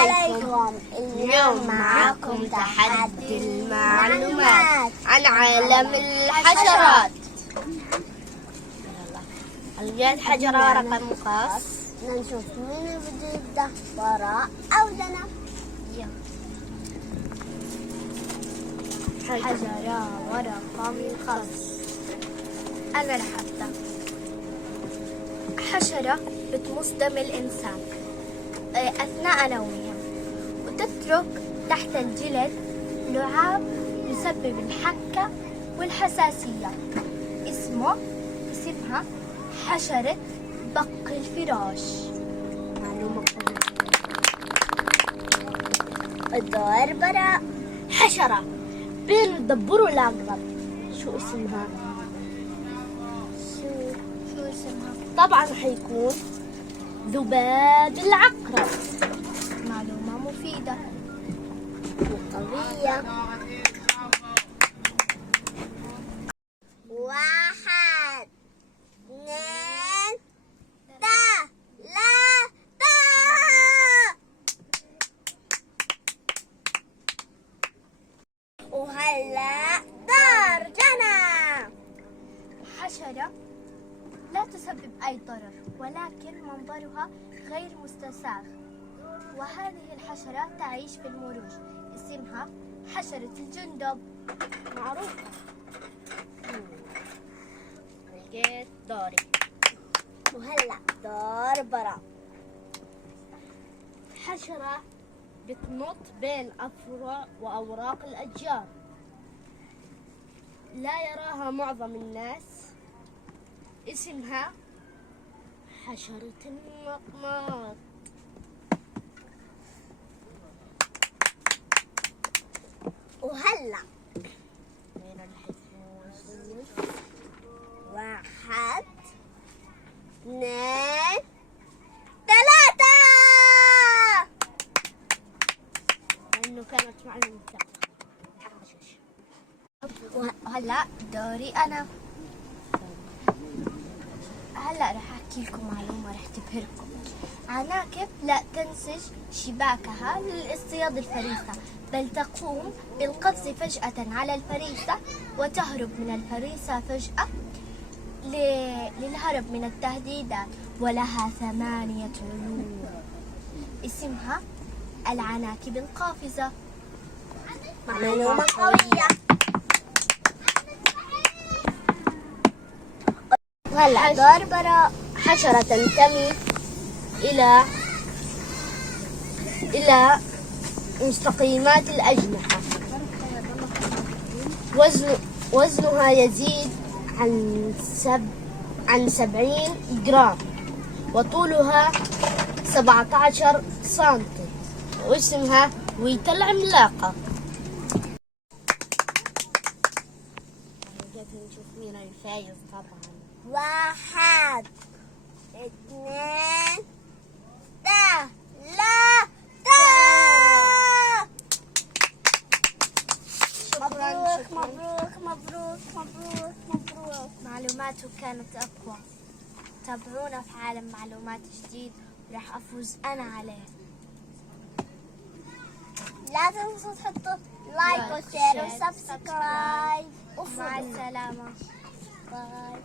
عليكم. اليوم معاكم تحدي المعلومات عن عالم الحشرات. لقيت حجرة رقم قاس. نشوف مين بده يبدأ، براء أو لنا. حجرة ورقم خاص. أنا رح أبدأ. حشرة بتمص دم الإنسان أثناء نومها، وتترك تحت الجلد لعاب يسبب الحكة والحساسية. اسمها حشرة بق الفراش. معلومة الدور براء. حشرة بين الدبور والعقرب، شو اسمها؟ شو اسمها؟ طبعا حيكون ذباب العقرب. معلومة مفيدة وقوية. 1 2 3. وهلا دار جنى. حشرة لا تسبب أي ضرر، ولكن منظرها غير مستساغ، وهذه الحشرة تعيش في المروج. اسمها حشرة الجندب. معروفة. لقيت دوري. وهلا دور براء. حشرة بتنط بين أفرع وأوراق الأشجار، لا يراها معظم الناس. اسمها حشرة النقماط. وهلا 1 2 3. لأنه كانت معلومة. وهلا دوري أنا. هلا رح احكي لكم معلومه رح تبهركم. عناكب لا تنسج شباكها للاصطياد الفريسه، بل تقوم بالقفز فجأة على الفريسه وتهرب من الفريسه فجأة للهرب من التهديدات. ولها 8 عيون. اسمها العناكب القافزه. معلومه قويه. وهلا دور براء. حشرة تنتمي إلى مستقيمات الأجنحة. وزنها يزيد عن 70 جرام، وطولها 17 سنتي، واسمها ويتا العملاقة. نشوف مين الفايز. طبعا 1 2 3. مبروك. معلوماته كانت أقوى. تابعونا في عالم معلومات جديد، راح أفوز أنا عليه. لا تنسوا تحطوا لايك وشير وسبسكرايب. مع السلامة. باي.